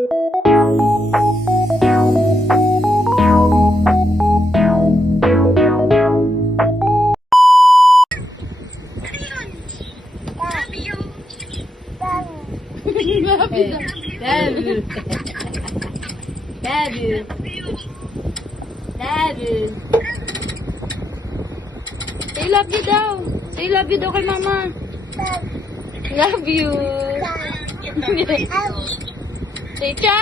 Love you. Love you. Love you. Say love you daw. Say love you daw kay mama. Love you. Say cha.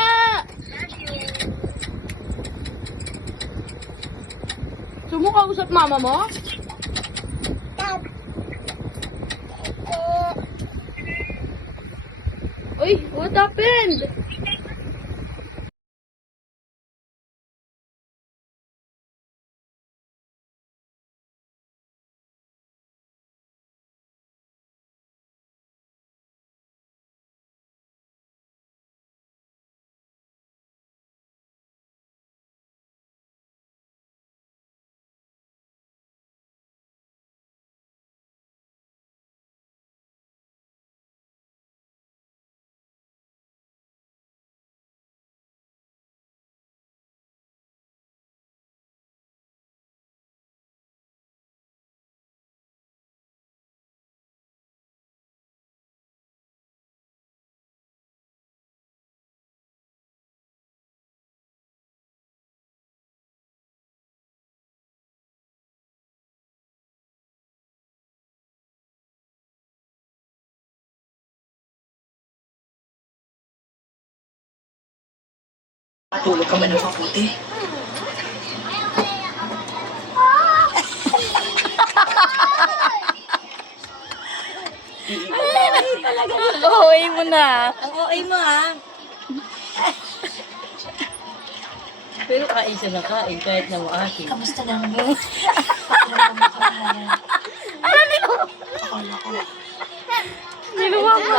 Sumukausap mama mo? Uy, what happened? Tulog ka ba ng mabuti? OA mo na. Ang OA mo ha. Pero kain siya na kain kahit na maakin. Kamusta lang mo? Ako lang makabahala. Akala ko. Niluwa mo.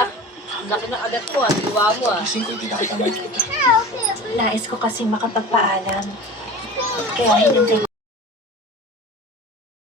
Laki ng agat ko ah. Liwa mo ah. Gising ko, hindi na kita makikita. Nais ko kasi makapagpaalam. Kaya hinintay